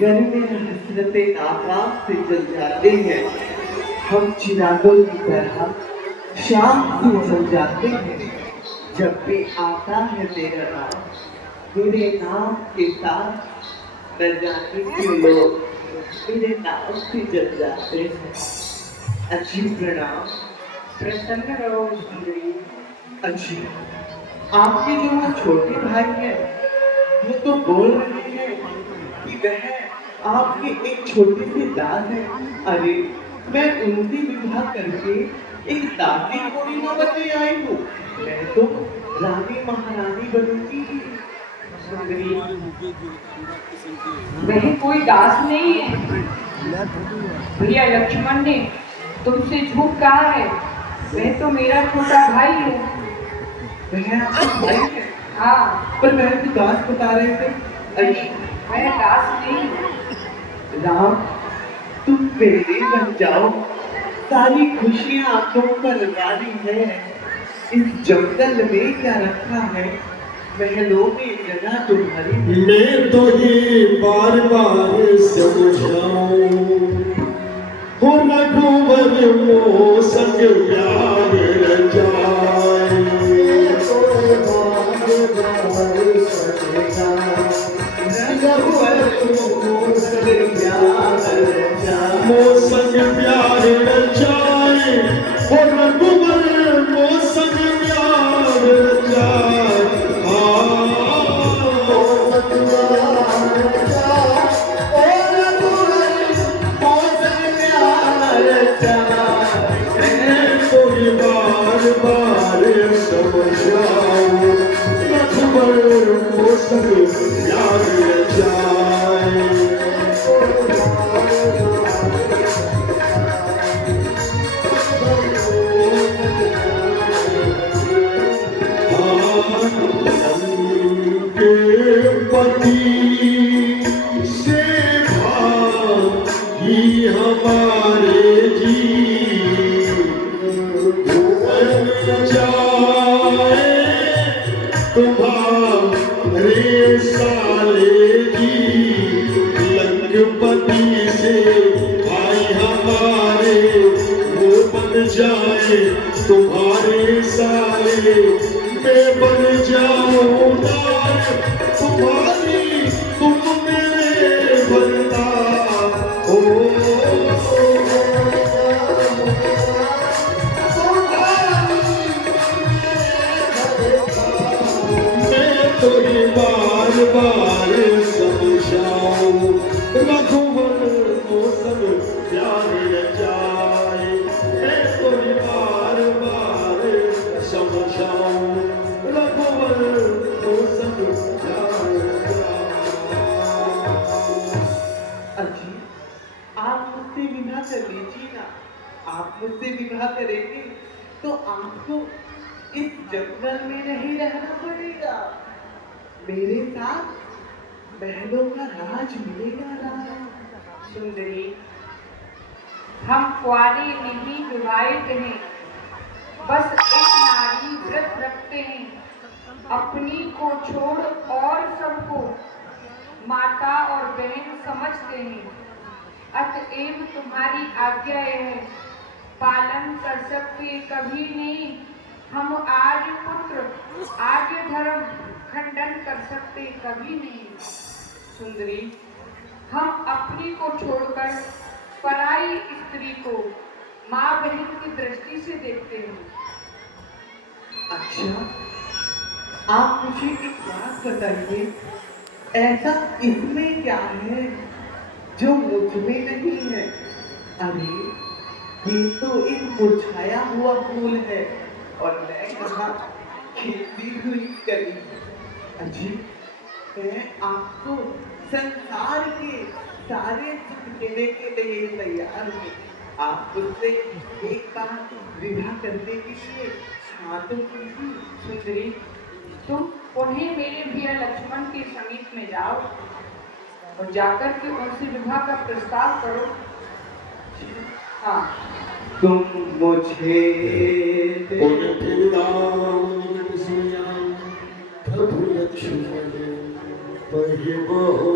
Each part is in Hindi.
गर्मी में हसरतें नाकाम से जल जाते हैं। हम चिरागों की तरह शाम से जल जाते हैं। जब भी आता है तेरा नाम, तेरे नाम के साथ न जाने क्यों लोग मेरे नाम से जल जाते हैं। अच्छी प्रणाम। प्रसन्न रहो सुंदरी। अच्छी, आपके जो वो छोटे भाई हैं, वो तो बोल रहे हैं कि वह आपकी एक छोटी सी दास है। अरे, मैं उनसे विवाह करके एक दासी थोड़ी ना बन आई हूँ। मैं तो रानी महारानी बनूंगी। सुंदरी, वह कोई दास नहीं है। भैया लक्ष्मण ने तुमसे झूठ कहा है। वह तो मेरा छोटा भाई है। वह आपका भाई है? हाँ, पर वह तो दास बता रहे थे। अच्छा, वह दास नहीं है। राम, तुम मेरे बन जाओ। सारी खुशियां तुम पर वाली है। इस जंगल में क्या रखा है? महलों में जगह तुम्हारी है। मैं तो ये बार बार समझाऊं हो रघुवर मोह संग प्यार रचाए। मोह संग प्यार रचाए हो रघुवर मोह संग प्यार रचाए। बार बार समझाओ रघुवर मोह संग प्यार रचाए। पति से भागी हमारे जी भुवन जाए तुम्हारे साले जी। लंकपति से भाई हमारे वो बन जाए तुम्हारे साले। मैं बन जाऊंगा तुम्हारी, तुम मेरे बनना हो। मैं तो ये बार बार समझाऊं रघुवर मोह संग प्यार रचाए। मैं तो ये बार बार समझाऊं रघुवर मोह संग प्यार रचाए। अजी, आप मुझसे विवाह कर लीजिए ना। आप मुझसे विवाह करेंगे तो आपको इस जंगल में नहीं रहना पड़ेगा। मेरे साथ महलों का राज मिलेगा। राज। सुंदरी, हम कुंवारे नहीं, विवाहित हैं। बस एक नारी व्रत रखते हैं। अपनी को छोड़ और सबको माता और बहन समझते हैं। अतएव तुम्हारी आज्ञा है, पालन कर सकते कभी नहीं। हम आर्य पुत्र आर्य धर्म खंडन कर सकते कभी नहीं। सुंदरी, हम अपनी को छोड़कर पराई स्त्री को माँ बहन की दृष्टि से देखते हैं। अच्छा, आप मुझे एक बात बताइए, ऐसा इसमें क्या है जो मुझ में नहीं है? अरे, ये तो एक मुरझाया हुआ फूल है और मैं कहाँ खिलती हुई कली। अजी, मैं आपको संसार के सारे सुख देने के लिए तैयार हूँ। आप मुझसे एक बार विवाह करने के लिए हाँ तो कीजिए। सुंदरी, तुम उन्हें मेरे भैया लक्ष्मण के समीप में जाओ और जाकर के उनसे विवाह का प्रस्ताव करो। हाँ, तुम मुझे प्रभु लक्ष्मण पहि बहु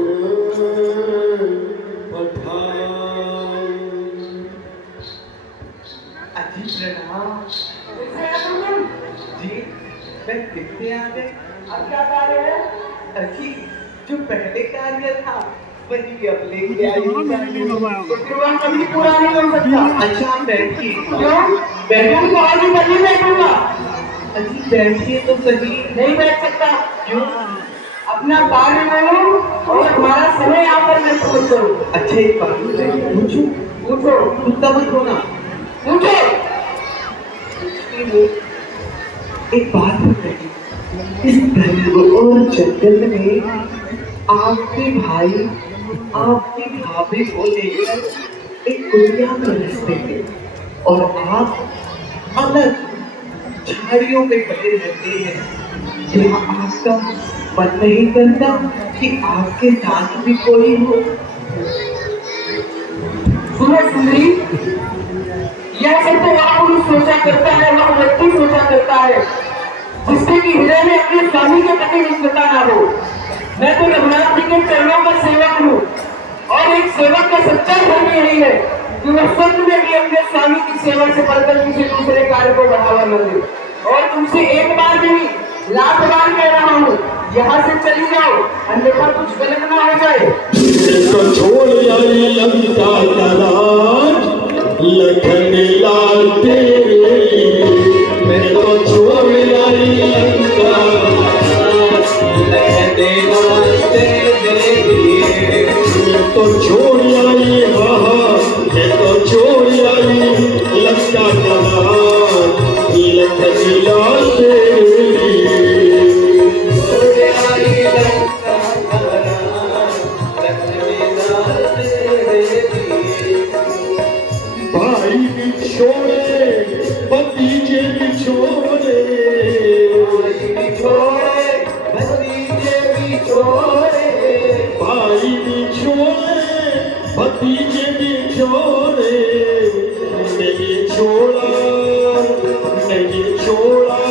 प्रणाम। कैसे हैं तुम? जी मैं फिर से आ गए। अब क्या कार्य है? अजी जो पहले कार्य था वही अब लेके आई। तो फिर वह कभी पूरा नहीं हो सकता। अच्छा आप बैठिए। क्यों? बैठूं तो आगे बढ़ी बैठूंगा। अजी बैठिए तो सही। नहीं बैठ सकता। क्यों? अपना कार्य बोलो और हमारा समय यहाँ पर नष्ट मत करो। अच्छा एक बात बताइए। पूछूं? पूछो। कुत्ता मत होना। पूछो। एक बात बताइए, इस घनघोर जंगल में आपके भाई आपकी भाभी को लेकर एक कुटिया में रहते थे और आप अलग झाड़ियों में बने रहते हैं। क्या आपका मन नहीं करता कि आपके साथ भी कोई हो? सुनो सुंदरी, यह सब तो वह पुरुष सोचा करता है, वह व्यक्ति सोचा करता है जिसके कि हृदय में अपने स्वामी के प्रति निष्ठता ना हो। मैं तो रघुनाथ जी के चरणों का सेवक हूँ और एक सेवक का सच्चा धर्म यही है कि वह स्वप्न में भी अपने स्वामी की सेवा से बढ़कर किसी दूसरे कार्य को बढ़ावा न दे। और तुमसे एक बार नहीं लाख बार कह रहा हूँ, यहाँ से चली जाओ, अन्यथा कुछ गलत ना हो जाए। तो छोड़ आई लंका का राज, लखन लाल तेरे लिए। मैं तो छोड़ आई लंका का राज, लखन लाल तेरे लिए। मैं तो छोड़ आई मैं तो छोड़ आई लंका का राज, लखन लाल तेरे लिए। भाई बिछोड़े भतीजे बिछोड़े, भाई बिछोड़े भतीजे बिछोड़े, भाई बिछोड़े भतीजे बिछोड़े। नहीं छोड़ा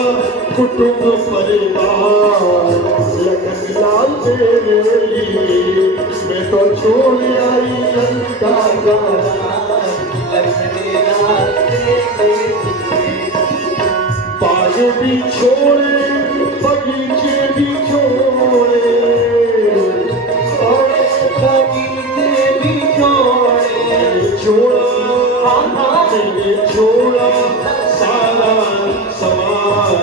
कुटुंब परिवार, लखन लाल तेरे लिए। मैं तो छोड़ आई लंका का राज, लखन लाल तेरे लिए। बाग भी छोड़े बगीचे भी छोड़े, बगीचे भी छोड़े। छोड़ा सारा समाज,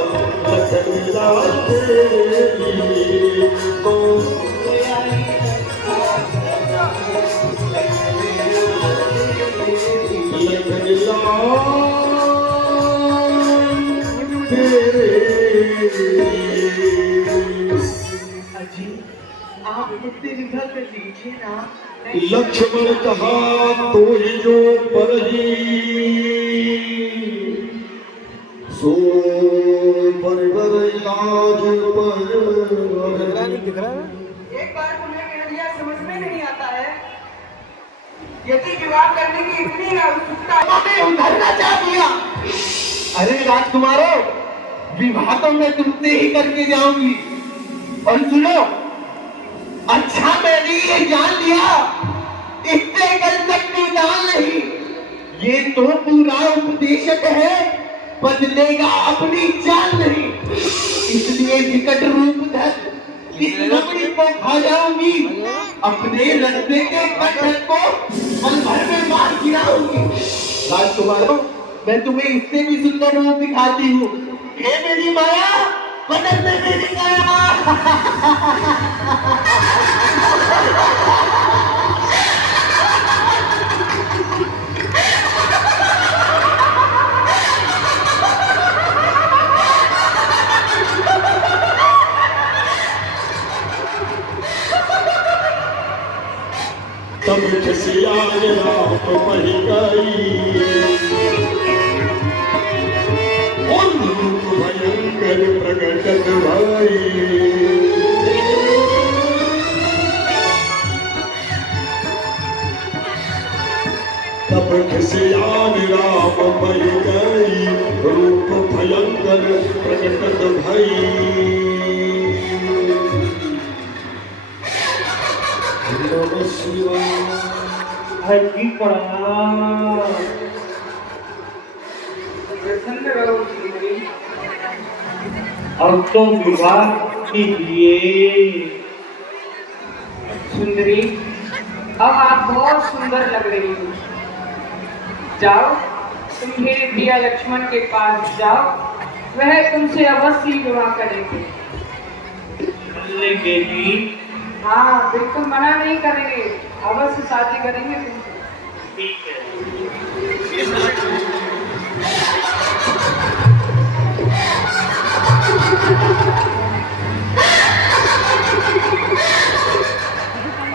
लखन लाल तेरे लिए। लखन लाल तेरे लिए। अजी आप मुझसे निभा कर लीजिए ना। लक्ष्मण कहा तो ही जो परही, सो परिवर इलाज पर। एक बार तुम्हें कह दिया समझ में नहीं आता है। यदि विवाह करने की इतनी उत्सुकता है, उधरना चाह दिया। अरे राजकुमारों, विवाह तो मैं तुमसे ही करके जाऊंगी। और सुनो, अच्छा मैंने ये जान लिया, इससे कर सकती दान नहीं। ये तो पूरा उपदेशक है, बदलेगा अपनी जान नहीं। इसलिए विकट रूप धर इस लकड़ी को खा जाऊंगी, अपने रस्ते के पत्थर को पल भर में मार गिराऊंगी। राजकुमारों, मैं तुम्हें इससे भी सुंदर रूप दिखाती हूँ। हे मेरी माया, बदल में मेरी माया। तब खसियार रात बही गई, और रूप भयंकर प्रकटत भई। तब खसियार रात बही गई, रूप भयंकर प्रकटत भई। नमः शिवाय। हर की प्रणाम। प्रसन्न रहो सुंदरी। अब तो विवाह कीजिए। सुंदरी, अब आप बहुत सुंदर लग रही हो। जाओ, तुम मेरे पिया लक्ष्मण के पास जाओ, वह तुमसे अवश्य ही विवाह करेंगे। लेंगे जी। हाँ, बिल्कुल मना नहीं करेंगे, अवश्य शादी करेंगे तुमसे। ठीक है।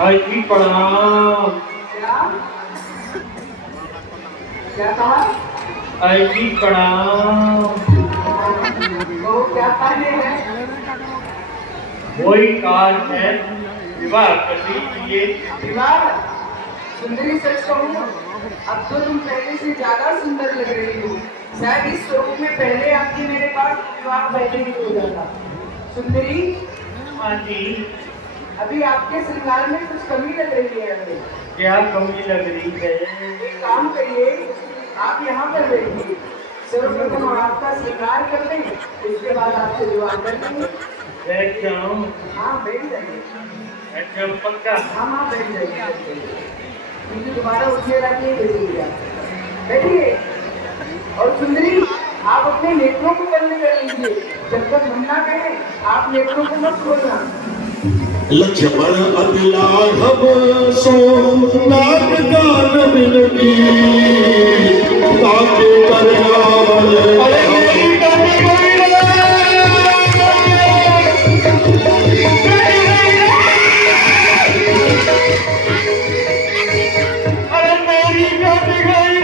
आई जी प्रणाम। क्या क्या कहा? आई जी प्रणाम। वो क्या कहने हैं? वही कार्य है, विवाह कर दीजिए। विवाह? सुंदरी, सच कहूँ, अब तो तुम पहले से ज्यादा सुंदर लग रही हो। शायद इस स्वरूप में पहले आपके मेरे पास विवाह पहले ही हो जाता। सुंदरी, हाँ जी। अभी आपके श्रृंगार में कुछ कमी लग रही है हमें। क्या कमी लग रही है? एक काम करिए, आप यहाँ पर बैठिए, सर्वप्रथम हम आपका श्रृंगार कर दें, उसके बाद आपसे विवाह कर देंगे। बैठ जाऊं? हाँ, बैठ जाइए। अच्छा पक्का? हाँ हाँ, बैठ जाइए। मुझे दोबारा उठने रखिए, बैठिए। बैठिए। और सुंदरी, आप अपने नेत्रों को बंद कर लीजिए, जब तक हम ना कहें आप नेत्रों को मत खोलना। लक्ष्मण अतिलाघव सो नाग गान बिनती ताके करयावल। अरे मेरी गाने बोल अरे मेरी गाने गई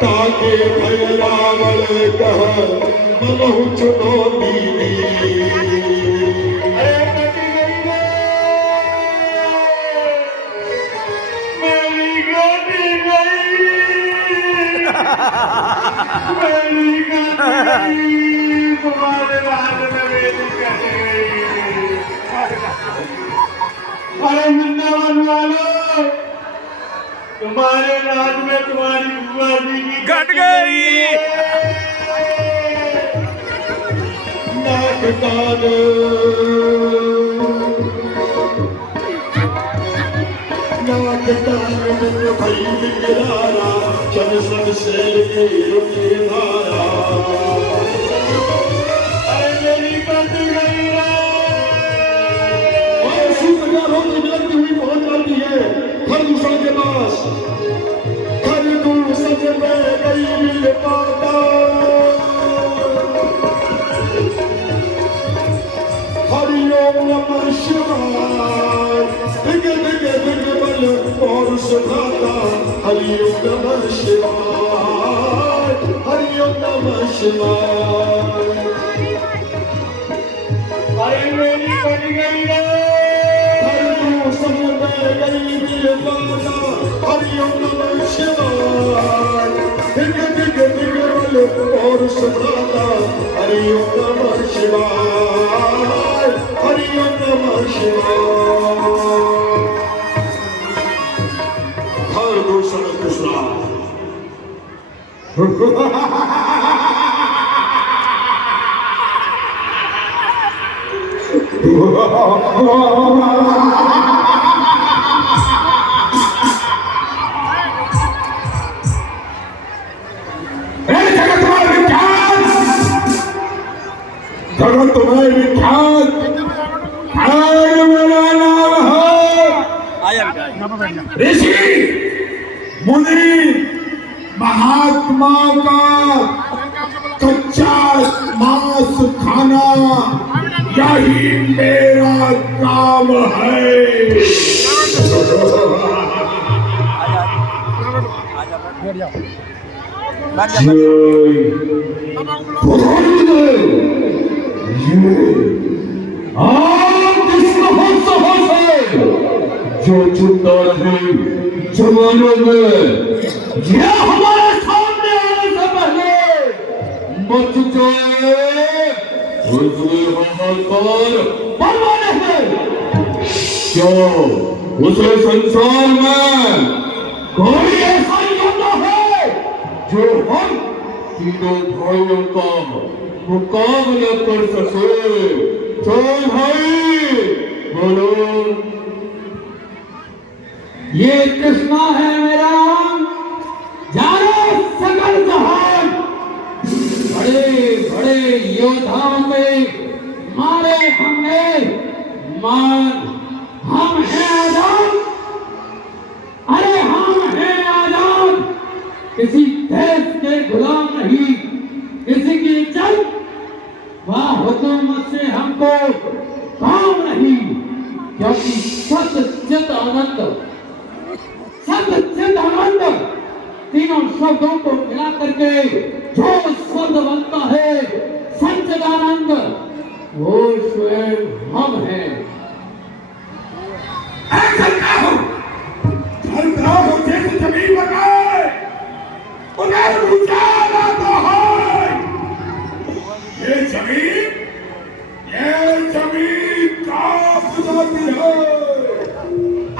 ताके भैरावल कह मनहु चुनौती दी। तुम्हारे राज में मेरी कट गई। अरे वृंदावन वालों, तुम्हारे राज में तुम्हारी बुआ जी की कट गई। नाक कान नाक कान भई बिगड़ारा, चल सब शेर के रुके धारा। अरे मेरी कट गई और सूत्रकारों की विनती हुई पहुंच जाती है खरदूषण के पास। खरदूषण में गई मिल पाता, हरिओम नमः शिवाय। दिग दिग दिग बल और सुधाता, हरिओम नमः शिवाय, हरिओम नमः शिवाय। अरे मेरी बन गई रे खरदूषण में गई मिल पाता, हरिओम नमः शिवाय। दिग दिग दिग बल और सुधाता, हरिओम नमः शिवाय, हरिओम नमः शिवाय। खरदूषण कृष्णा जगत में विख्यात मेरा नाम है ऋषि मुनि महात्मा का कच्चा मांस खाना, यही मेरा काम है। जो चुनता थे जमानों में, यह हमारे सामने आने से पहले मच जाए, उसमें पर परवाने हैं। क्यों उसे संसार में कोई ऐसा योद्धा है जो हम तीनों भाइयों का मुकाबला कर सके। चल भाई बोलो। ये कृष्णा है मेरा जानो सकल जहान। बड़े बड़े योद्धाओं में मारे हमने मान। हम हैं आजाद, अरे हम हैं आजाद। किसी देश के गुलाम नहीं, किसी की इज्जत व हुकूमत से हमको काम नहीं। क्योंकि सत्य चित आनंद, सत्य चित आनंद तीनों शब्दों को मिला करके जो शब्द बनता है सच्चिदानंद, वो स्वयं हम हैं। जैसे जमीन लगाए उधर उजाला तो है। ये जमीन कांप जाती है।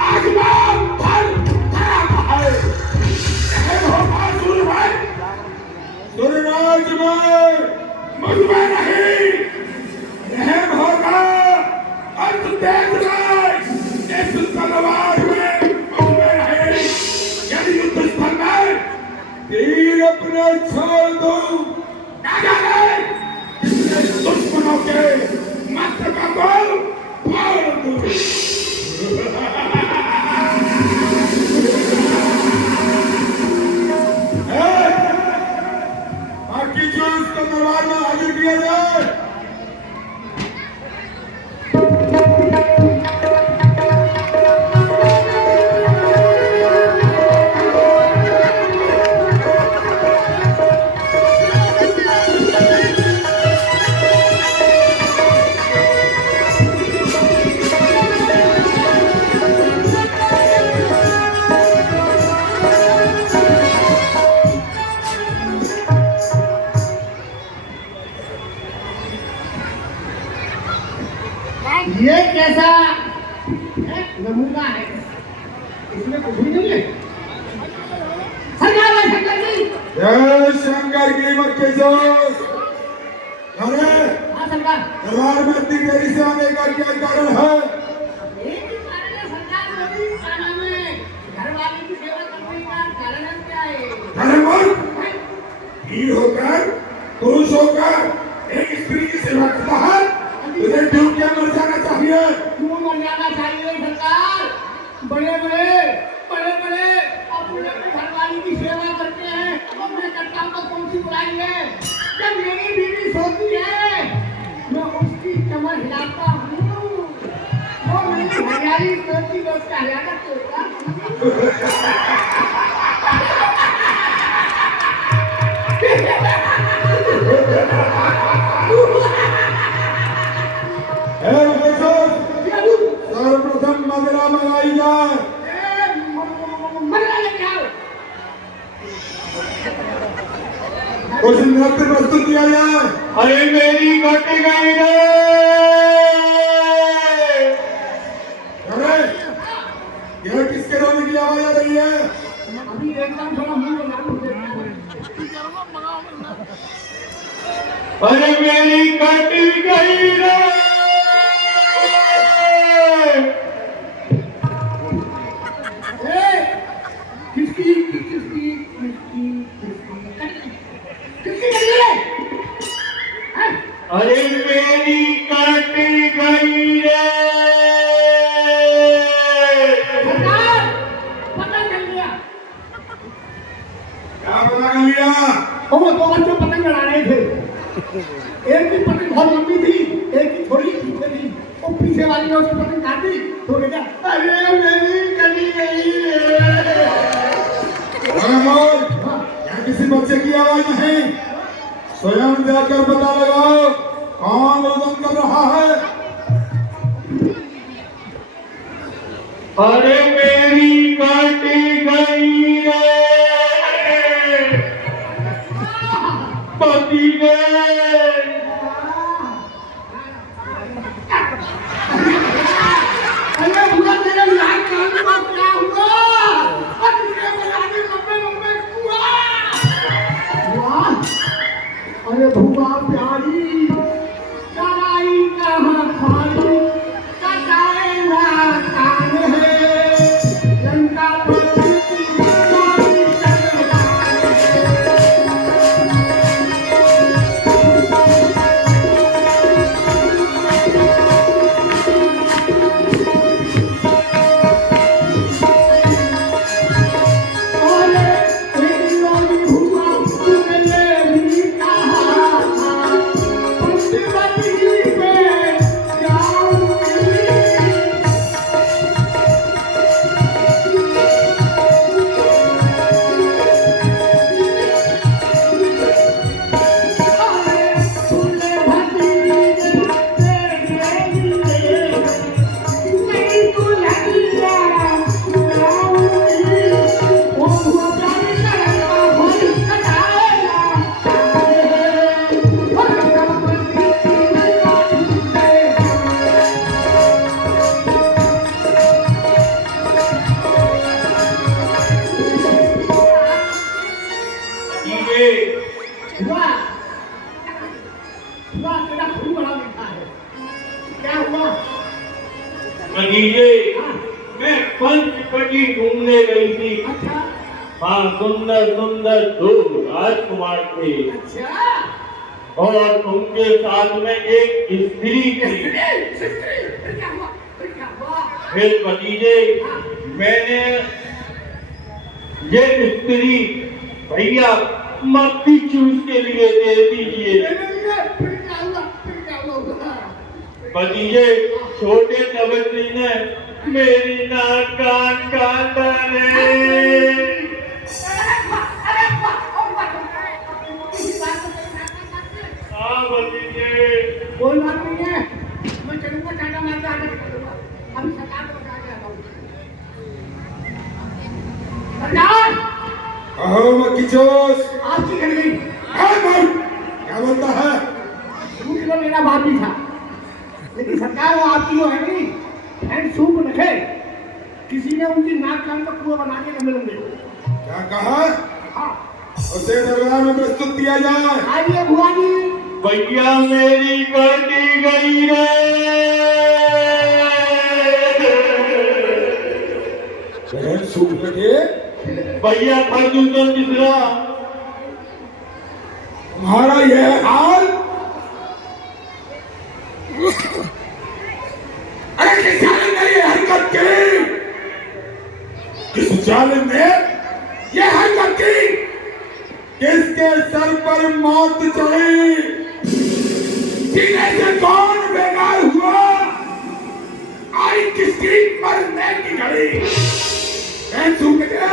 आसमान थर थराता है। सूर्यराज में मुझ में नहीं रहम होगा। अंत देख ले इस तलवार में मुझ में नहीं। यदि युद्ध स्थल में तीर अपने छोड़ दो, दुश्मनों के मस्त का बल फाड़ दो। बाकी जो इसको दरबार में हाजिर किया जाए। ये कैसा नमूना है, इसमें कुछ भी नहीं है। सरकार है शंकर जी। जय शंकर की मक्के जोश। अरे हाँ सरकार। दरबार में इतनी देरी से आने का क्या कारण है? एक ही कारण है सरकार, वो भी क्या नाम है, घरवाले की सेवा करने का कारण क्या है? धर्म वीर होकर, पुरुष होकर एक स्त्री की सेवा करता है। तुझे क्यों क्या मर जाना चाहिए? क्यों मर जाना चाहिए सरकार? बड़े बड़े अपने घरवाली की सेवा करते हैं, अपने कर्ताओं को कौन सी बुराई है? जब मेरी बीवी सोती है मैं उसकी कमर हिलाता हूँ, वो मेरी हरियाली सोती है, उसका हरियाणा सोता। सर्वप्रथम मदरा मंगाई जाए। कुछ नृत्य प्रस्तुत किया जाए। अरे मेरी घटी गई रे। अरे यह किसके रोने की आवाज आ रही है? अभी एकदम थोड़ा मुंह अरे मेरी घटी गई रे। अरे मेरी काटी गई रे। पता चल गया। क्या पता कर लिया? वो दो बच्चे पतंग लड़ा रहे थे। एक की पतंग बहुत लंबी थी, एक की थोड़ी पीछे थी। वो पीछे वाली ने उसकी पतंग काटी तो कहता अरे मेरी कटी गई रे। यहाँ किसी बच्चे की आवाज नहीं। स्वयं जाकर पता लगाओ कौन रोदन कर रहा है। अरे मेरी काटी गई रे पति ने। अरे बुआ तेरे लाल कान में क्या हुआ? और तुझे बता दे लंबे लंबे कुआ। वाह हुआ हुआ तेरा खून बड़ा मीठा है। क्या हुआ? भतीजे हाँ, मैं पंचवटी घूमने गई थी। अच्छा वहाँ सुंदर सुंदर दो राजकुमार थे अच्छा। और उनके साथ में एक स्त्री थी। फिर क्या हुआ? फिर क्या हुआ? फिर भतीजे मैंने ये स्त्री भैया मक्खी चूस के लिए दे दीजिए। फिर क्या हुआ? फिर क्या हुआ? भतीजे छोटे तबस्वी ने मेरी नाक कान काटा रे। हाँ भतीजे कोई बात नहीं है, मैं चलूंगा चाटा मार के आगे निकलूंगा। अभी सरकार को बता के आता हूँ। सरकार अहो मक्खी चूस। आपकी घर गई। क्या बोलता है? दूध तो मेरा बाप भी था, लेकिन सरकार वो आपकी वो है नहीं हैंड सूप रखे, किसी ने उनकी नाक कान का कुआं बना के कमरे में दे दिया। क्या कहा? हाँ उसे दरबार में प्रस्तुत किया जाए। आइए बुआ जी। भैया मेरी कटी गई रे। बहन सूख लगे। भैया प्रदूषण मिश्रा तुम्हारा यह हाल? अरे किस जालिम ने ये हरकत की? किस जालिम ने ये हरकत की? किसके सर पर मौत चढ़ी? सीने से कौन बेकार हुआ? आई किसकी मरने की घड़ी? बहन सूख लगे।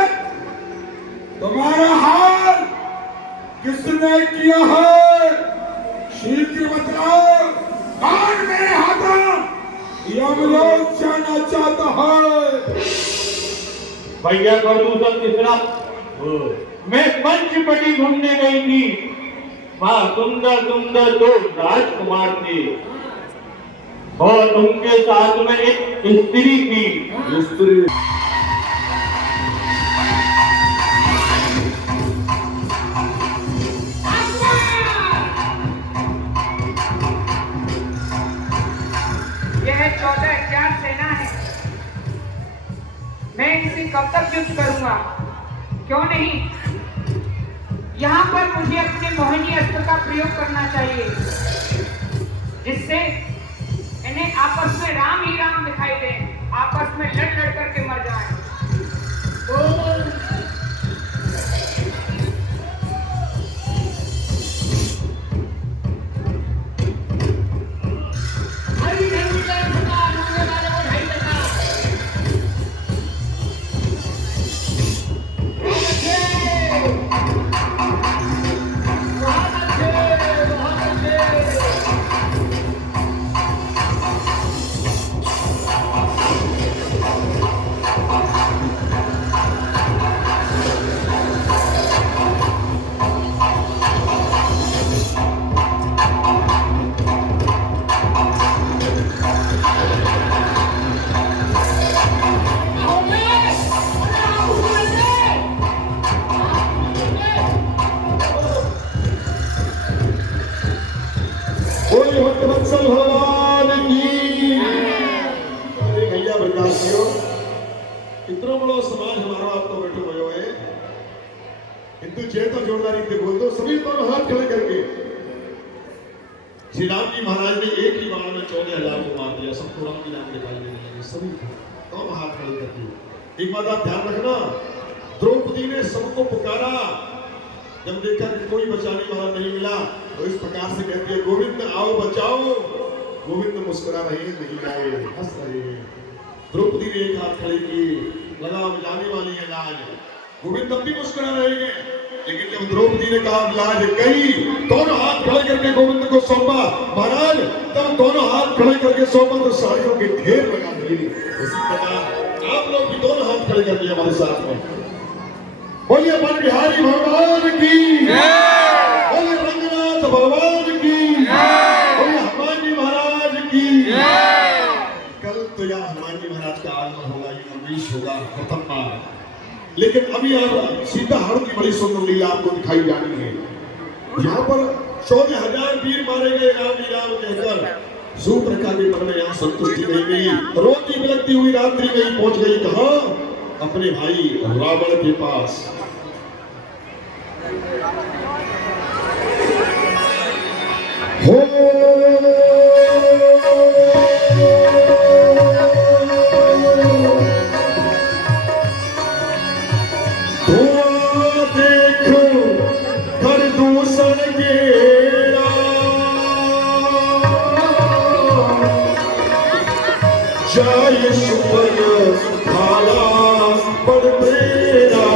तुम्हारा हाल किसने किया है? शीघ्र बताओ। कौन मेरे हाथों यमलोक जाना चाहता है? भैया प्रदूषण मिश्रा मैं पंचवटी घूमने गई थी। वहाँ सुंदर सुंदर दो राजकुमार थे और उनके साथ में एक स्त्री थी। स्त्री यह 14,000 सेना है। मैं इनसे कब तक युद्ध करूंगा? क्यों नहीं, यहाँ पर मुझे अपने मोहिनी अस्त्र का प्रयोग करना चाहिए, जिससे इन्हें आपस में राम ही राम दिखाई दे, आपस में लड़ लड़ करके मर जाएं। हरी झंडी का सरकार होने वाले को 2.5 टका। बोले भक्तवत्सल भगवान की। अरे भैया बरदासियो, इतना बड़ा समाज हमारा आप तो बैठे हुए है। हिंदू जय तो जोरदारी से बोल दो सभी, दोनों हाथ खड़े करके। श्री राम जी महाराज ने एक ही बाण में 14,000 को मार दिया। सबको राम जी नाम दिखाई देने लगे। सभी दोनों हाथ खड़े करके। एक बात आप ध्यान रखना, द्रौपदी ने सबको पुकारा, जब देखा कि कोई बचाने वाला नहीं मिला तो इस प्रकार से कहती है, गोविंद आओ बचाओ। गोविंद मुस्कुरा रहे, नहीं आए, हंस रहे। द्रौपदी ने एक हाथ खड़े किए, लगा बजाने वाली है लाज। गोविंद अब भी मुस्कुरा रहे हैं, लेकिन जब द्रौपदी ने कहा लाज गई, दोनों हाथ खड़े करके गोविंद को सौंपा। महाराज तब दोनों हाथ खड़े करके सौंपा तो साड़ियों के ढेर लगा दिए। इसी प्रकार आप लोग भी दोनों हाथ खड़े कर दिए हमारे साथ में। बोलिए बन बिहारी भगवान की, बोलिए रंगनाथ भगवान की, बोलिए हनुमान जी महाराज की। कल तो यहाँ हनुमान जी महाराज का आगमन होगा, ये अमरीश होगा प्रथम बार। लेकिन अभी आप सीता हरण की बड़ी सुंदर लीला आपको दिखाई जानी है। यहाँ पर 14,000 वीर मारे गए राम ही राम कहकर। सूर्पनखा के मन में यहाँ संतुष्टि नहीं मिली। रोती बिलखती हुई रात्रि में ही पहुंच गई कहाँ? अपने भाई रावण के पास। हो देखो कर दूसर गेरा, जाय सुपर भाला पर प्रेरा।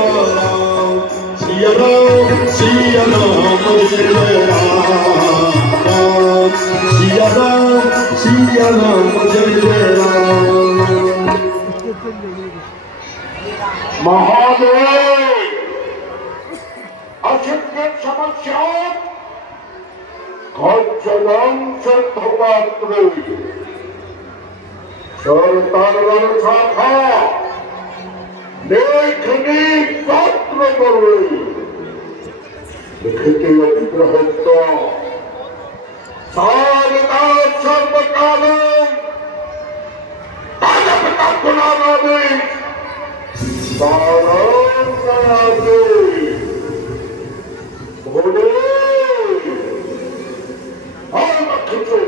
सिया राम सिया राम जय राम, सिया राम जय जय राम। महादेव अचिंत्य समस्याओं कच्चलम संभवात्रे सरतारवन शाखा लेखनी पत्र करो लिखित विग्रहत्व सारदा सर्वकालम ताजपता गुणानामे सारांश बोले और मत खींचो।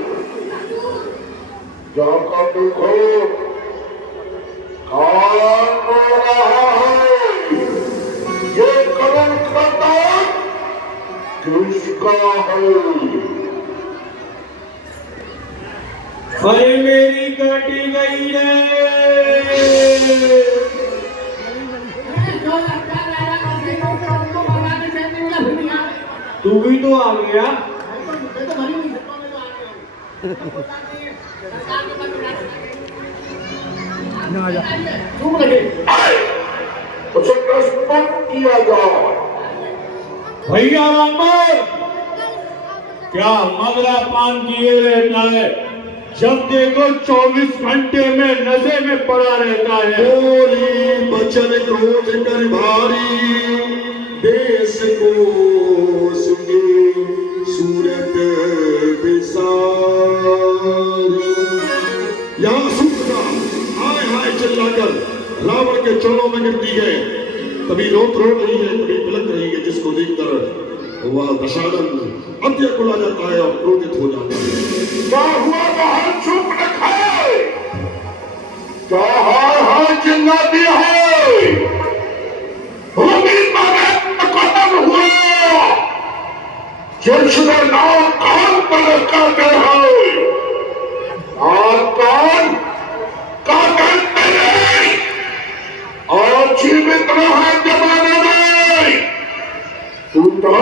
जहाँ का देखो कान रो रहा है। ये करुण कर्तव्य किसका है? अरे मेरी काटी गई रे। तू भी तो आ गया। उसे प्रश्न किया जाए। भैया रामर क्या मगरा पान किए रहता है? जब देखो 24 घंटे में नशे में पड़ा रहता है। बोली बचन क्रोध कर भारी, देश को सुने सूरत बिसारी। यहाँ सूखना हाय हाय चिल्लाकर रावण के चरणों में गिरती है। कभी रोत रो रही है, कभी बिलख रही है, जिसको देखकर वह दशानन अत्यकुल आ जाता है और क्रोधित हो जाता है। क्या हुआ बाहर चुप न खाए? क्या हाय हाय चिल्लाती है? भूमि पर खत्म हुआ जिसने नाम कान पर काटे हैं और कान काटे नहीं और जीवित रहा जमाने में। तू तो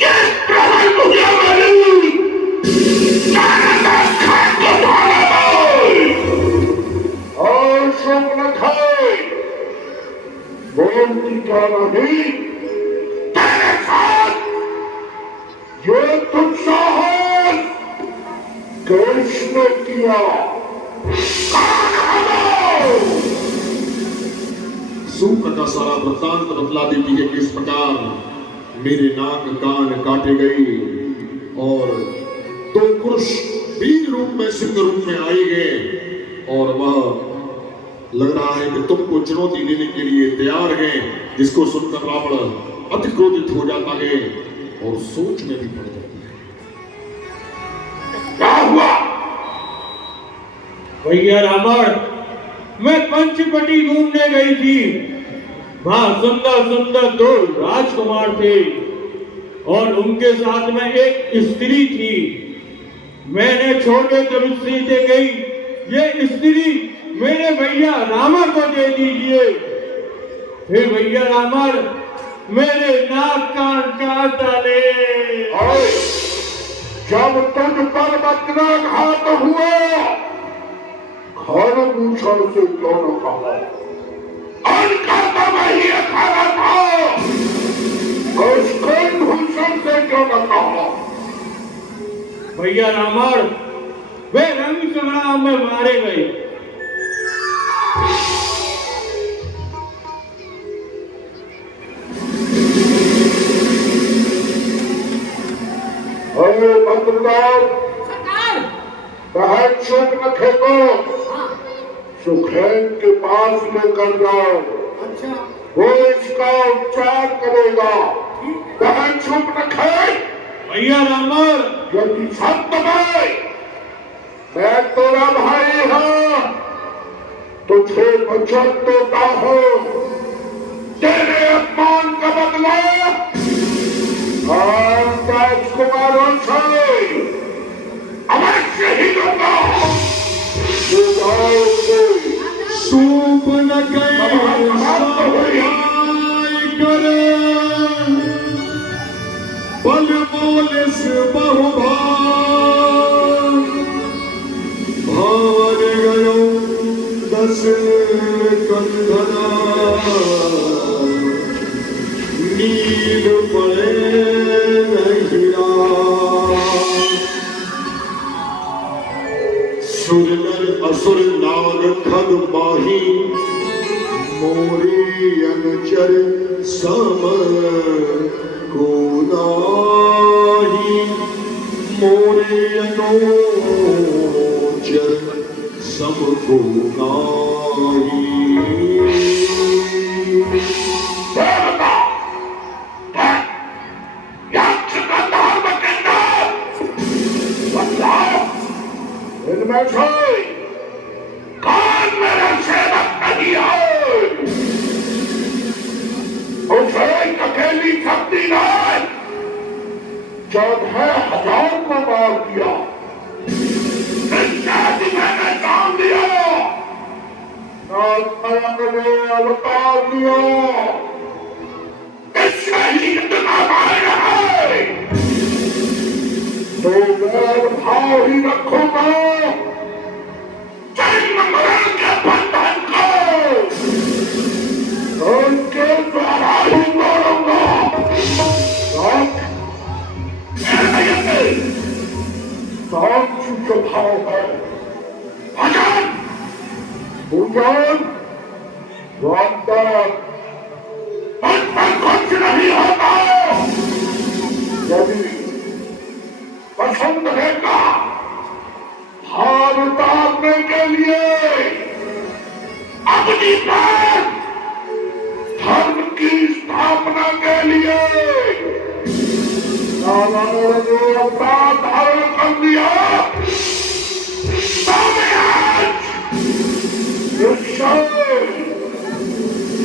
ये प्रहल दुनिया वाली जाना खा के भाला और सुख न खाए। बोलती क्या नहीं तेरे साथ ये तुम साहस कृष्ण किया। सूख का सारा वृत्तांत बतला देती है कि इस प्रकार मेरे नाक कान काटे गई और दो पुरुष वीर रूप में सिंह रूप में आए गए और वह लग रहा है कि तुमको चुनौती देने के लिए तैयार है। जिसको सुनकर रावण अति क्रोधित हो जाता है और सोच में भी पड़ जाता है। क्या हुआ? भैया रावण मैं पंचवटी घूमने गई थी। वहां सुंदर सुंदर 2 राजकुमार थे और उनके साथ में एक स्त्री थी। मैंने छोटे दृष्टि से गई, ये स्त्री मेरे भैया रामर को दे दीजिए। फिर भैया रामर मेरे नाक कान काट डाले। जब तुझ पर वज्राघात हुआ खरभूषण से क्यों न कहा? उनका तो वही अखाड़ा था, भूषण से क्यों न कहा? भैया रामर वे रंग संग्राम में मारे गए। जाओ, सरकार। बहन शूर्पणखा को हाँ। सुखैन के पास लेकर जाओ, अच्छा। वो इसका उपचार करेगा। बहन शूर्पणखा, भैया रामर, यदि सत्य में मैं तेरा भाई हूँ, तुझे वचन देता हूँ, तेरे अपमान का बदला और राजकुमारों से अवश्य ही लूंगा। शूर्पणखा करे बल बोलिस बहुभार, भार गयो 10 कंधरा, नील पड़े हीरा। सुर नर असुर नाग खग माही, मोरे अनुचर सम को नाही, मोरे अनुचर सम को नाही। इनमें से कौन मेरा सेवक नहीं है? उसे अकेली शक्ति ने 14,000 को मार दिया। मैंने काम दिया, नारायण ने अवतार लिया, इससे ही इतना मार है तो मैं भाव ही रखूंगा जन्म मरण के बंधन को, उनके द्वारा ही तोड़ूंगा। शांति जो भाव है, भजन, पूजन, वंदन, उन पर कुछ नहीं होता। यदि पसंद है का हार उतारने के लिए अपनी बात धर्म की स्थापना के लिए नारायण ने अवतार धारण कर दिया, तो मैं आज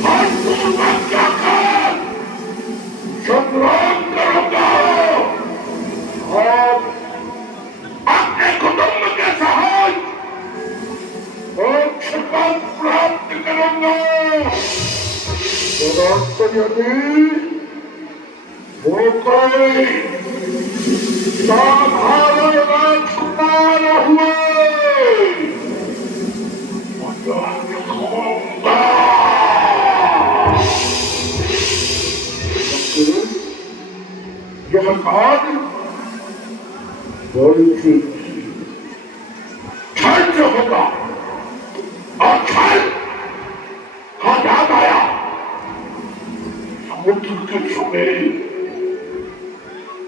हर पूर्वक जाकर संग्राम करूंगा और अपने कुटुंब के साथ मोक्ष पद प्राप्त करूंगा। यदि वो कोई साधारण राजकुमार हुए यह कार्य बड़ी सी छल जो होगा और छल का याद आया समुद्र के छुपे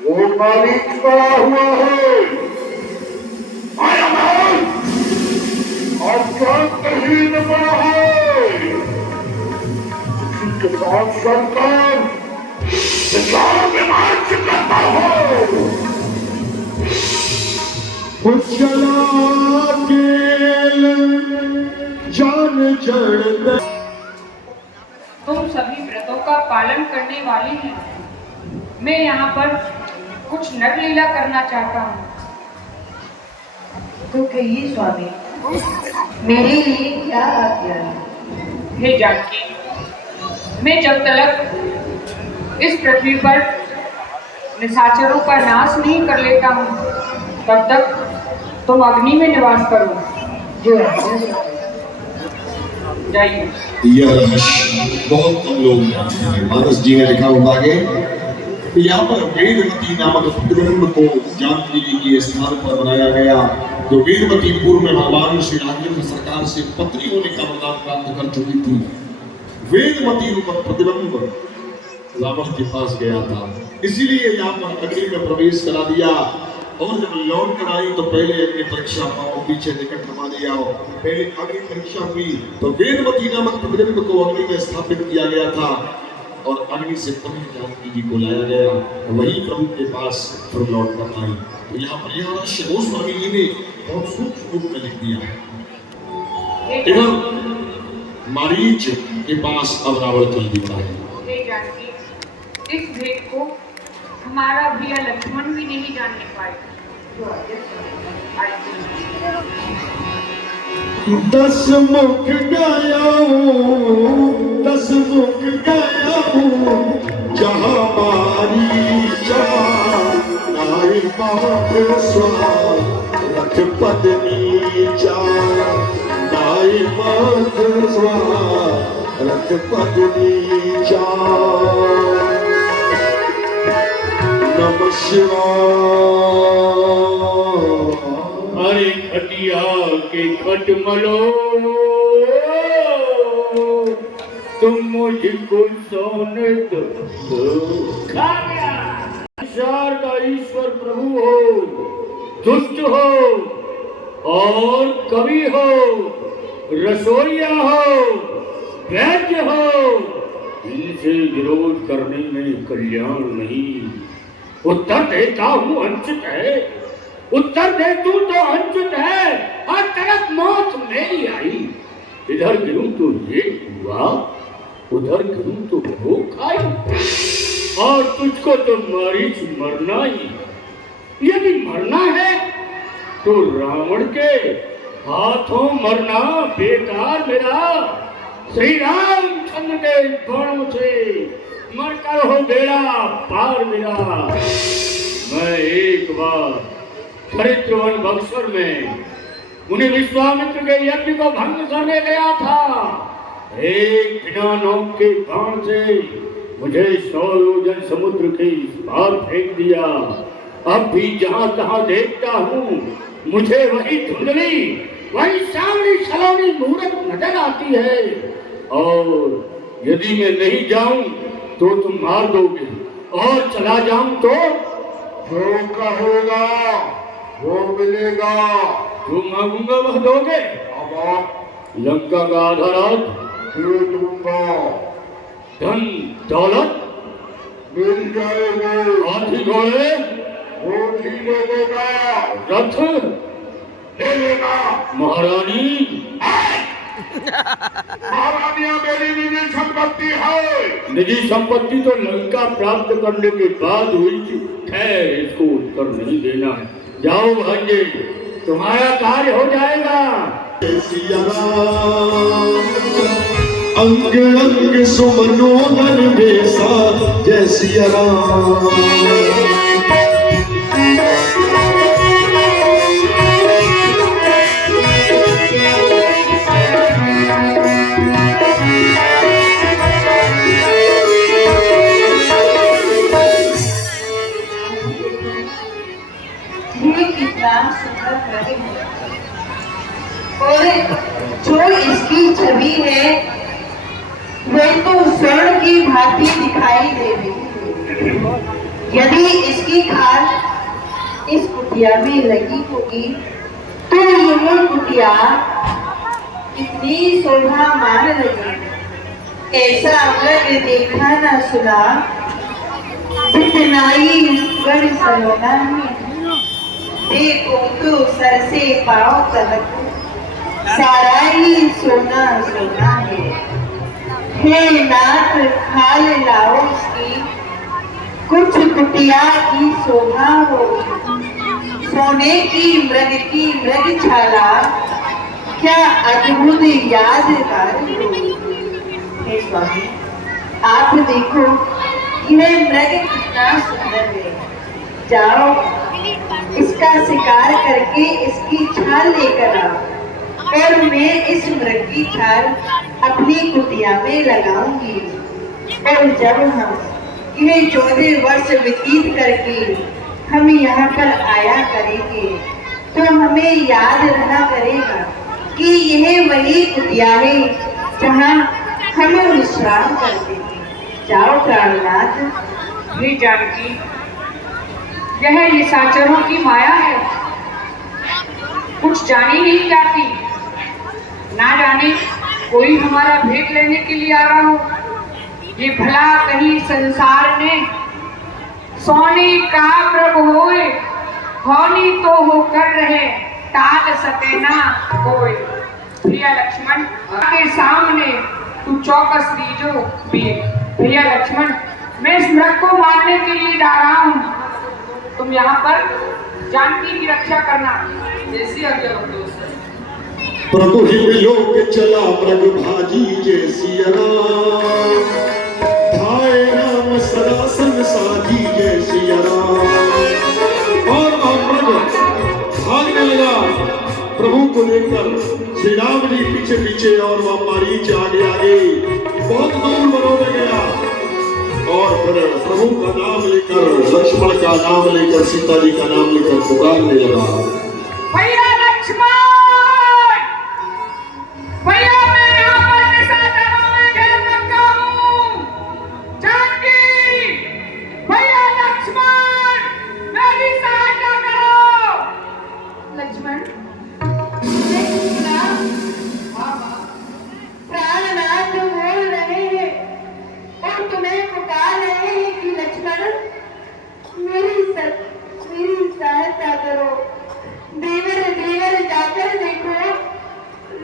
वो मालिक पड़ा हुआ है मायावान और शांतहीन बड़ा है, जिसके साथ सरकार विचार विमर्श करता हो। चला गेल जान जड़, तुम सभी व्रतों का पालन करने वाले हैं। मैं यहाँ पर कुछ नरलीला करना चाहता हूँ। तो कहिए स्वामी, मेरे लिए क्या आज्ञा है? हे जानकी, मैं जब तक इस पृथ्वी पर निशाचरों का नाश नहीं कर लेता हूँ, तब तक तुम अग्नि में निवास करो। जो है जाइए। यह रहस्य बहुत कम लोग जानते हैं। मानस जी ने लिखा होगा आगे कि यहाँ पर वेदवती नामक प्रतिबिंब को जानकी जी के स्थान पर बनाया गया, जो वेदवती पूर्व में भगवान श्री राजेंद्र सरकार से पत्नी होने का वरदान प्राप्त कर चुकी थी। वेदवती रूप प्रतिबिंब रावण के पास गया था, इसीलिए यहाँ पर अग्नि में प्रवेश करा दिया। और जब लौट कर आई तो पहले अपनी परीक्षा पाओ, पीछे निकट रमा ले आओ। पहले अग्नि परीक्षा हुई तो वेदवती नामक प्रतिबिंब को अग्नि में स्थापित किया गया था और अग्नि से पुनः जानकी जी को लाया गया, वही प्रभु के पास फिर लौट कर आई। तो यहाँ पर यह रहस्य गोस्वामी जी ने बहुत सूक्ष्म रूप में लिख दिया है। इधर मारीच के पास अब रावण चल दिया है। हे जानकी, इस भेद को हमारा भैया लक्ष्मण भी नहीं जानने पाए। दस मुख गाया हूँ, दस मुख गाया हूँ, जहाँ मारी नाई मात स्वारथ पत्नी जा, नाई मात स्वारथ पत्नी जा। नमः शिवाय। अरे खटिया के खटमलो, तुम मुझको सोने दो। खा गया। संसार का ईश्वर प्रभु हो, दुष्ट हो और कवि हो, रसोइया हो, वैद्य हो, इनसे विरोध करने में कल्याण नहीं। उत्तर देता हूँ अंचित है, उत्तर दे तू तो अंचित है, हर तरफ मौत मेरी आई। इधर गिरूं तो ये हुआ, उधर गिरूं तो वो खाई, और तुझको तो मारीच मरना ही। यदि मरना है तो रावण के हाथों मरना बेकार मेरा। श्री रामचंद्र के बाणों से मरकर हो बेड़ा पार मेरा। मैं एक बार चरित्रवन बक्सर में मुनि विश्वामित्र के यज्ञ को भंग करने गया था। एक बिना नौक के बाण से मुझे 100 योजन समुद्र के इस पार फेंक दिया। अब भी जहाँ तहाँ देखता हूँ मुझे वही धुंधली, वही सावली सलोनी मूरत नजर आती है। और यदि मैं नहीं जाऊं तो तुम मार दोगे, और चला जाऊं तो जो कहोगा वो मिलेगा। जो मांगूंगा वह दोगे। अब आप लंका का आधा राज दे दूंगा, धन दौलत मिल जाएंगे। हाथी घोड़े वो भी ले लेगा, रथ ले लेगा। महारानी महारानियां मेरी निजी संपत्ति है। निजी संपत्ति तो लंका प्राप्त करने के बाद हुई थी। खैर, इसको उत्तर नहीं देना है। जाओ भांजे, तुम्हारा कार्य हो जाएगा। अंग अंग सुमनोहर बेसा जय सिया राम। और जो इसकी छवि है वह तो स्वर्ण की भांति दिखाई दे रही है। यदि इसकी खाल इस कुटिया में लगी होगी तो यह कुटिया कितनी शोभा मान लगी। ऐसा अगर देखा न सुना जितना ही गढ़ सलोना है। देखो तो सर से पांव तक सारा ही सोना सोना है। हे नाथ खाल लाओ उसकी, कुछ कुटिया की शोभा होगी। सोने की मृग छाला क्या अद्भुत यादगार होगी। हे स्वामी, आप देखो यह मृग कितना सुंदर है। जाओ इसका शिकार करके इसकी छाल लेकर आओ, और मैं इस मृग की छाल अपनी कुटिया में लगाऊंगी। और जब हम यह 14 वर्ष व्यतीत करके हम यहाँ पर आया करेंगे तो हमें याद रहा करेगा कि यह वही कुटिया है जहाँ हम विश्राम करते थे। जाओ प्राणनाथ। हे जानकी, यह निशाचरों की माया है, कुछ जानी नहीं जाती। ना जाने कोई हमारा भेंट लेने के लिए आ रहा हो। ये भला कहीं संसार में सोने का प्रभु होए, होनी तो होकर रहे, टाल सके ना कोई। भैया लक्ष्मण के सामने तू चौकस लीजो वीर। भैया लक्ष्मण, मैं इस मृग को मारने के लिए जा रहा हूँ, तुम यहाँ पर जानकी की रक्षा करना। जैसी आज्ञा हो। प्रभु ही विलोक चला मृग भाजी जैसी राम, धाय राम सरासन साजी जैसी राम। और मृग भागने लगा प्रभु को लेकर। श्री राम जी पीछे पीछे और वह मारीच आगे आगे बहुत दूर मनोने गया और फिर प्रभु का नाम लेकर, लक्ष्मण का नाम लेकर, सीता जी का नाम लेकर पुकारने लगा। भैया लक्ष्मण, भैया मैं यहाँ पर निशाचरों में घेर रखा हूँ। जानकी, भैया लक्ष्मण, मेरी सहायता करो। लक्ष्मण, प्राणनाथ बोल रहे हैं और तुम्हें पुकार रहे हैं कि लक्ष्मण मेरी सहायता करो। देवर देवर जाकर देखो,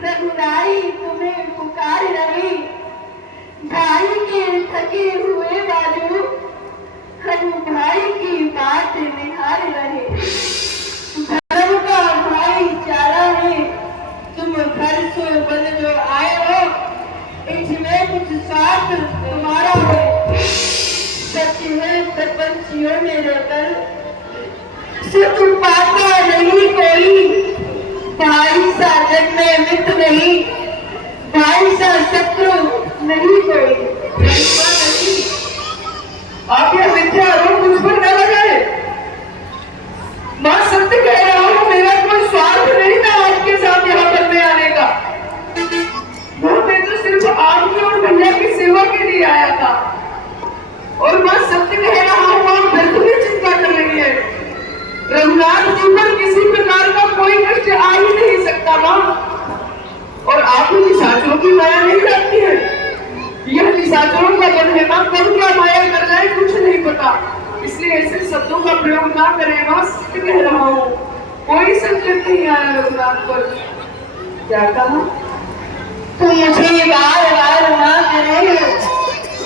रघुराई तुम्हें पुकार रहे। भाई के थके हुए बाजू हम भाई की बात निहार रहे। धर्म का भाईचारा है, तुम घर से बन जो आए हो, इसमें कुछ स्वार्थ तुम्हारा है। सच है प्रपंचियों में रहकर सुख पाता नहीं कोई। भाई सा जग में मित्र नहीं, भाई सा शत्रु नहीं कोई। आप यह मिथ्या आरोप मुझ पर न लगाए। मैं सत्य कह रहा हूँ, मेरा कोई स्वार्थ नहीं था आपके साथ यहाँ पर मैं आने का। मैं तो सिर्फ आपकी और भैया की सेवा के लिए आया था और मैं सत्य कह रहा हूँ, आप बिल्कुल भी चिंता कर रही है। रघुनाथ जी पर किसी प्रकार का कोई कष्ट आ ही नहीं सकता माँ। और आप निशाचरों की माया नहीं रखती है। यह निशाचरों का बन है माँ, कब क्या माया कर जाए कुछ नहीं पता। इसलिए ऐसे शब्दों का प्रयोग ना करें माँ, सत्य कह रहा हूँ। कोई संकट नहीं आया रघुनाथ पर। क्या कहा? तुम मुझे बार बार ना करे।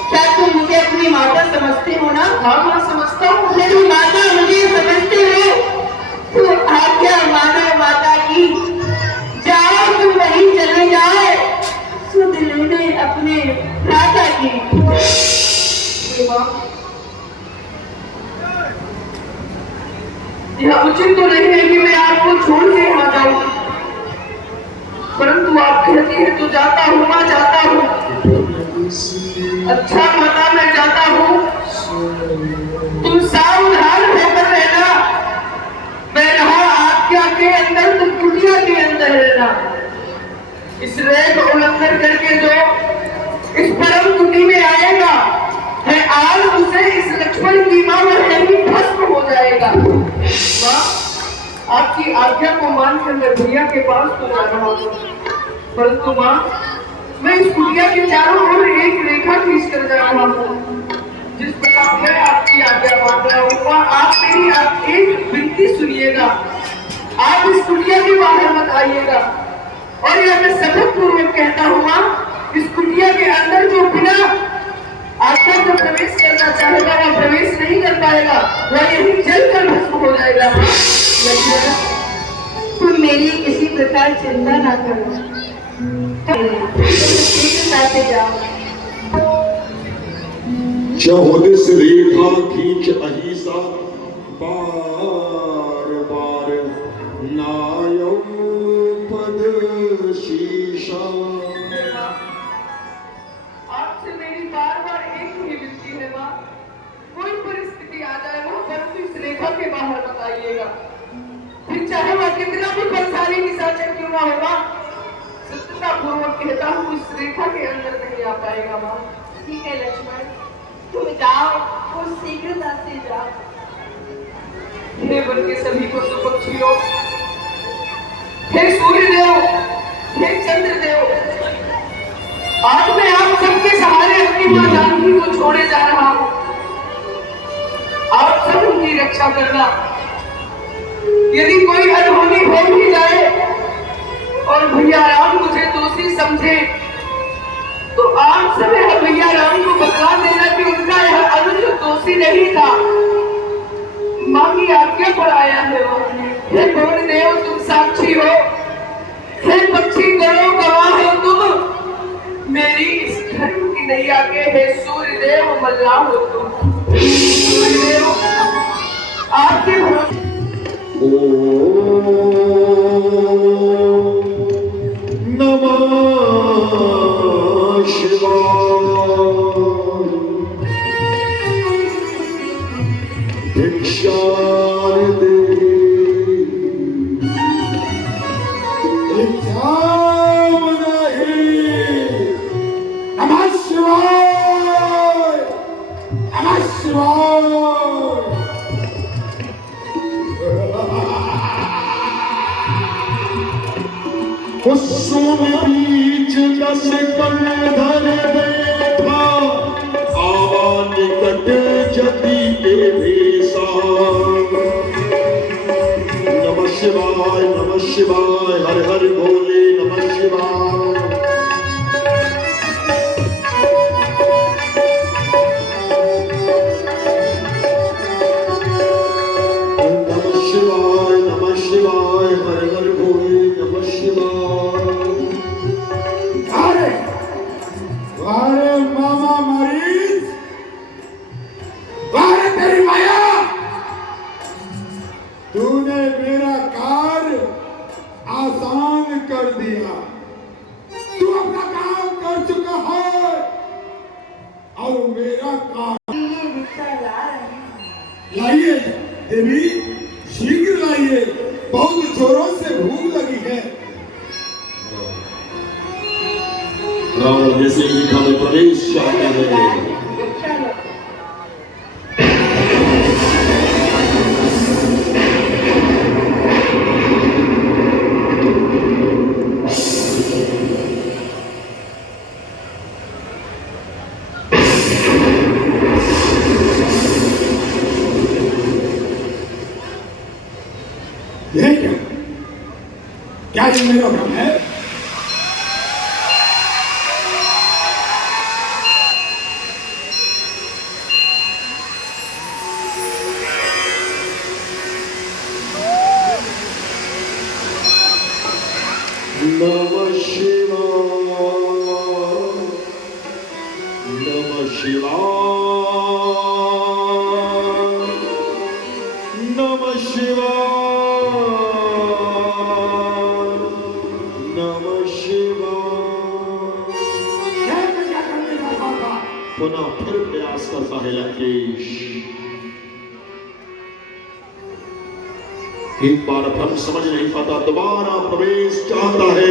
क्या तुम मुझे अपनी माता समझते हो ना? हाँ माँ समझता हूँ। मेरी माता मुझे समझते हो तो आज्ञा मानो माता की। जाओ तुम वहीं चले जाओ, सुध लेने अपने भ्राता की। यह उचित तो नहीं है कि मैं आपको छोड़ के यहाँ जाऊँ, परंतु आप कहती है तो जाता हूँ माँ, जाता हूँ। अच्छा माता मैं जाता हूँ, तुम सावधान होकर रहना। मैं रहा आज्ञा के अंदर, तुम कुटिया के अंदर रहना। इस रेख उल्लंघन करके जो इस परम कुटी में आएगा, मैं आज उसे इस लक्ष्मण की मां में भस्म हो जाएगा। माँ, आपकी आज्ञा को मानकर मैं भैया के पास तो जा रहा हूँ, परंतु माँ मैं इस कुटिया के चारों ओर एक रेखा खींच कर जा रहा हूँ। जिस प्रकार मैं आपकी आज्ञा मान रहा हूँ, आप मेरी आप एक विनती सुनिएगा। आप इस कुटिया के बाहर मत आइएगा। और यह मैं शपथ पूर्वक कहता हूँ माँ, इस कुटिया के अंदर जो बिना आज्ञा को प्रवेश करना चाहेगा वह प्रवेश नहीं कर पाएगा, वह यही जलकर भस्म हो जाएगा। तुम मेरी किसी प्रकार चिंता ना करो, शीघ्रता से जाओ। चौदस रेखा खींच अहिसा, बार बार नायम पद शीशा। आपसे मेरी बार बार एक ही विनती है माँ, कोई परिस्थिति आ जाए वहाँ पर इस रेखा के बाहर बताइएगा। फिर चाहे वह कितना भी बलशाली निशाचर क्यों ना होगा, सत्यता पूर्वक कहता हूँ इस रेखा के अंदर नहीं आ पाएगा माँ। ठीक है लक्ष्मण, तुम जाओ और शीघ्रता से जाओ। हे वन के सभी पशु पक्षियों, हे सूर्यदेव, हे चंद्रदेव, आज मैं आप सबके सहारे अपनी मां जानकी को छोड़े जा रहा हूं। आप सब उनकी रक्षा करना। यदि कोई अनहोनी हो भी जाए और भैया राम मुझे दोषी समझे तो आप सब भैया राम को बता देना कि उनका यह अनुज दोषी नहीं था, मां की आज्ञा पर आया है वो। हे गौर देव तुम साक्षी हो, हे पक्षी गणों गवाह हो तुम मेरी इस धर्म की नैया के। हे सूर्य देव मल्ला हो तुम। सूर्य देव आपके भरोसे नमः शिवाय। भिक्षा दे एग्जाम नहीं। नमः शिवाय, नमः शिवाय। कुसुम बीच दस कंधर बैठा, आवा निकट जति के भेसा। नमः शिवाय, नमः शिवाय, हर हर बोले नमः शिवाय। नमः शिवाय, नमः शिवाय, हर हर बोले नमः शिवाय। अरे मामा मरीज, अरे तेरी माया, तूने मेरा कार्य आसान कर दिया। तू अपना काम कर चुका है और मेरा काम। ये भिक्षा ला रहे हैं। लाइए देवी, शीघ्र लाइए, बहुत जोरों से भूख लगी है। रावण जैसे ही लिखा में प्रवेश चाहते हैं। चलो ये क्या ये मेरा भ्रम है? नमः शिवाय, नमः शिवाय, नमः शिवाय, नमः शिवाय। क्या करने का था? पुनः फिर प्रयास करता है लंकेश। एक बार भ्रम समझ नहीं पाता, दोबारा प्रवेश चाहता है।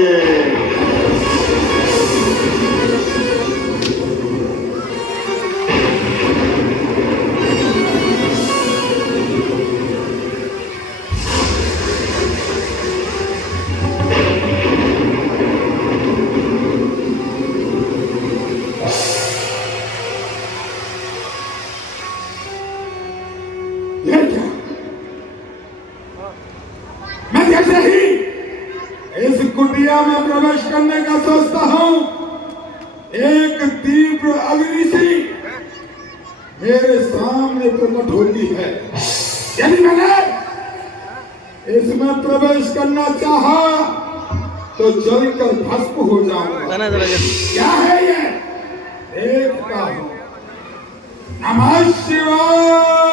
ये क्या? मैं जैसे ही इस कुटिया में प्रवेश करने का सोचता हूं, एक तीव्र अग्नि सी मेरे सामने प्रकट होती है। यदि मैंने इसमें प्रवेश करना चाहा तो जलकर भस्म हो जाऊंगा। क्या है ये? देखता हूं। नमः शिवाय।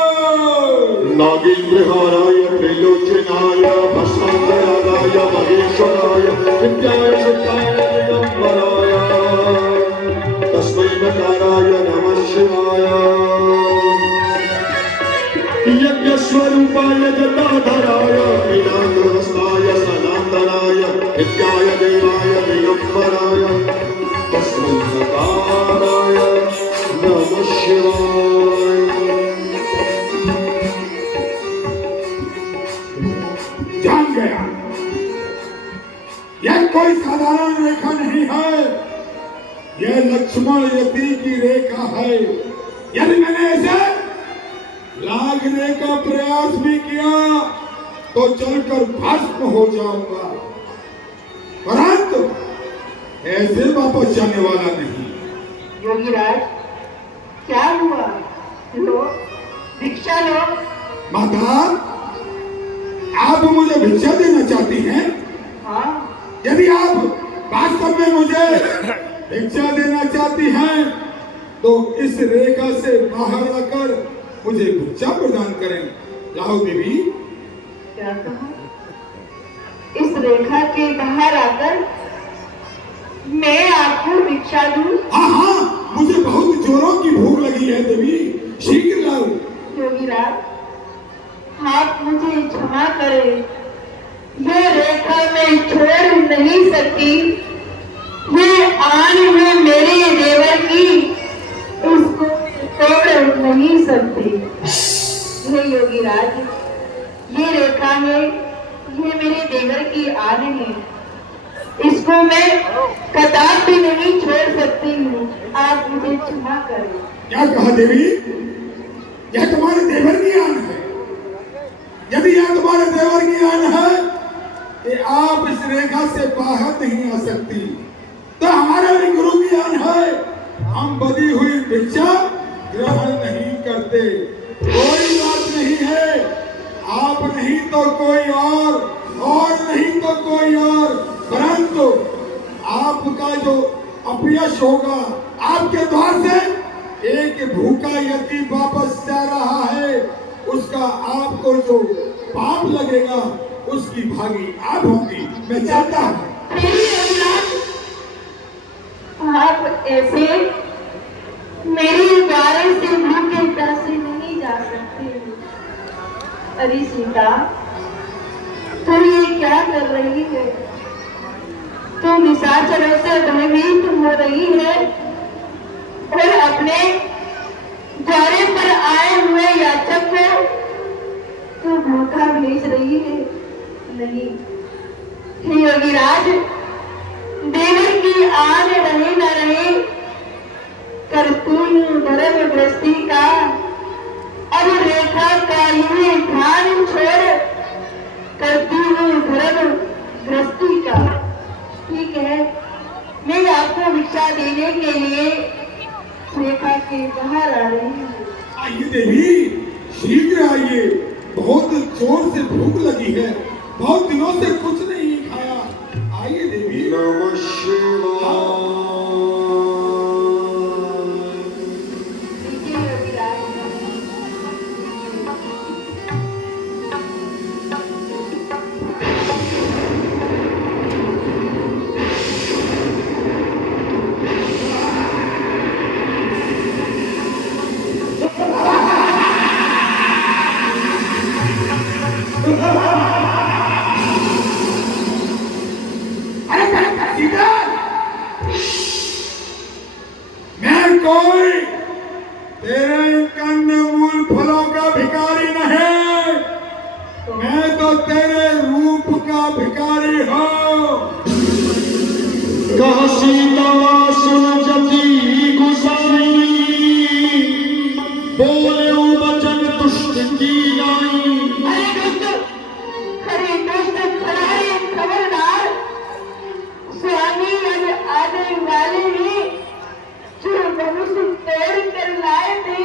नागेन्द्रहाराय त्रिलोचनाय भस्मांगरागाय महेश्वराय विद्याय सिद्धाय दिगंबराय तस्मै नकाराय नमः शिवाय। यज्ञस्वरूपाय जटाधराय वीणाहस्ताय सनातनाय विद्याय देवाय दिगंबराय तस्मै नकाराय नमः शिवाय। की रेखा है। यदि मैंने ऐसे लागने का प्रयास भी किया तो चलकर भस्म हो जाऊंगा, परंतु ऐसे वापस जाने वाला नहीं। योगीराज, क्या हुआ? लो, भिक्षा लो। माता, आप मुझे भिक्षा देना चाहती हैं? हाँ, यदि आप वास्तव में मुझे भिक्षा देना चाहती हैं तो इस रेखा से बाहर आकर मुझे भिक्षा प्रदान करें। लाओ देवी। क्या कहा? इस रेखा के बाहर आकर मैं आपको भिक्षा दूं? हाँ हाँ, मुझे बहुत जोरों की भूख लगी है देवी, शीघ्र लाओ। योगीराज, आप मुझे क्षमा करें, ये रेखा मैं छोड़ नहीं सकती। ये आन है मेरे देवर की, उसको तोड़ नहीं सकती। हे योगीराज, ये रेखा है, ये मेरे देवर की आन है, इसको मैं कदापि नहीं छोड़ सकती हूँ। आप मुझे क्षमा करें। क्या कहा देवी? यह तुम्हारे देवर की आन है? यदि यह तुम्हारे देवर की आन है कि आप इस रेखा से बाहर नहीं आ सकती, तो हमारे भी गुरु की आन है, हम बदी हुई भिक्षा ग्रहण नहीं करते। कोई बात नहीं है, आप नहीं तो कोई और नहीं तो कोई और, परंतु आपका जो अपयश होगा, आपके द्वार से एक भूखा यति वापस जा रहा है, उसका आपको जो पाप लगेगा उसकी भागी आप होंगी। मैं चाहता हूँ आप ऐसे मेरे द्वार से भूखे प्यासे नहीं जा सकते। अरे सीता, तू ये क्या कर रही है? तू निशाचरों से भयभीत हो रही है और अपने द्वारे पर आए हुए याचक को तू भूखा भेज रही है। नहीं, हे योगीराज, देवर की आन रहे न रहे, करतून धर्म गृहस्थी का, अब रेखा का ये ध्यान छोड़, करतून धर्म गृहस्थी का। ठीक है, मैं आपको भिक्षा देने के लिए रेखा के बाहर आ रही हूँ। आइए देवी, शीघ्र आइए, बहुत जोर से भूख लगी है, बहुत दिनों से कुछ नहीं खाया। आइए देवी। नमः शिवाय। मैं कोई तेरे कंदमूल फलों का भिखारी नहीं, मैं तो तेरे रूप का भिखारी हूँ। कहा सीता सुन जति गुसाई, बोले वचन तुष्ट की जाई। अरे दुष्ट खड़ाए खबरदार, स्वामी अब आने वाले हैं। जो धनुष तोड़ कर लाए थे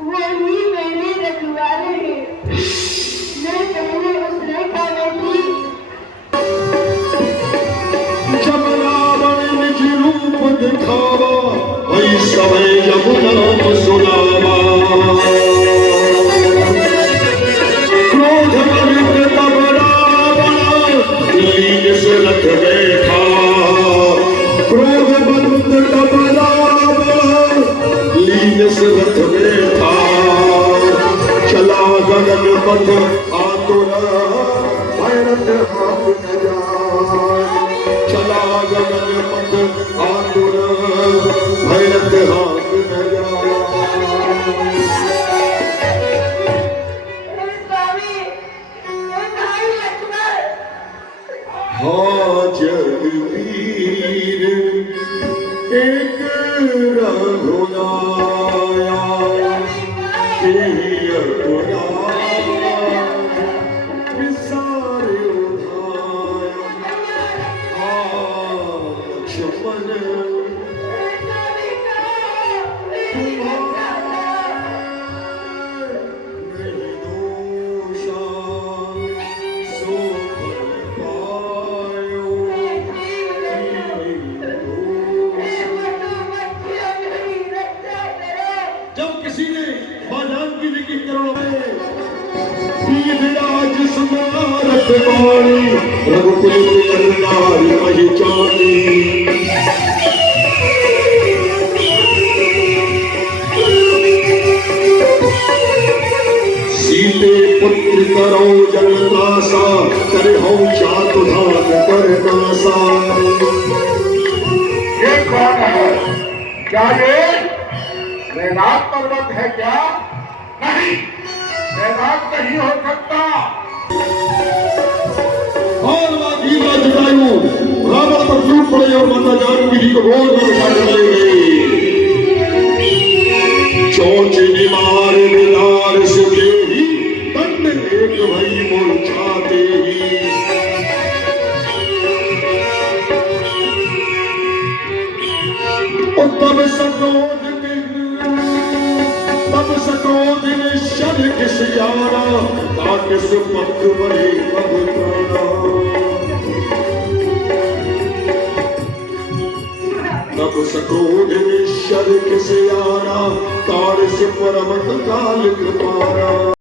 वही मेरे रखवाले हैं। मैं पहले उस रेखा में थी। जब रावण निज रूप दिखावा, वही समय यमुना सुनावा। क्रोध भरित तब रावण लीन से रथ बैठा। क्रोध भरित तब रावण लीन से रथ बैठा। चला गगन पथ आतुर, भैरथ हाथ न जाए। चला गगन पथ आतुर, भैरथ हाथ न जाए। स्वामी, भाई लक्ष्मण, हाँ जगवीर एक राम भुलाया किया खुदाया विसारे उठाया लक्ष्मण जब किसी ने मां जानकी जी की करोड़ में राज स्मारक वाणी रघुकुल नारी पहचानी सीते पुत्र करो जगन्नासा करे हो चातुधान करनासा। ये कौन है? क्या ये वैनाथ पर्वत है क्या? नहीं, वैनाथ नहीं हो सकता। और वागीरा जटायु रावण पर टूट पड़े और माता जानकी जी को गोद में बिठा कर ले गई। चोच निमार निदार से ही दंड एक भई मूर्छाते ही। तब सकोद ने शर किस यारा ताकिस पक्ष बड़े अवतारा। तब सकोद ने शर किस यारा तार से परमत काल कृपारा।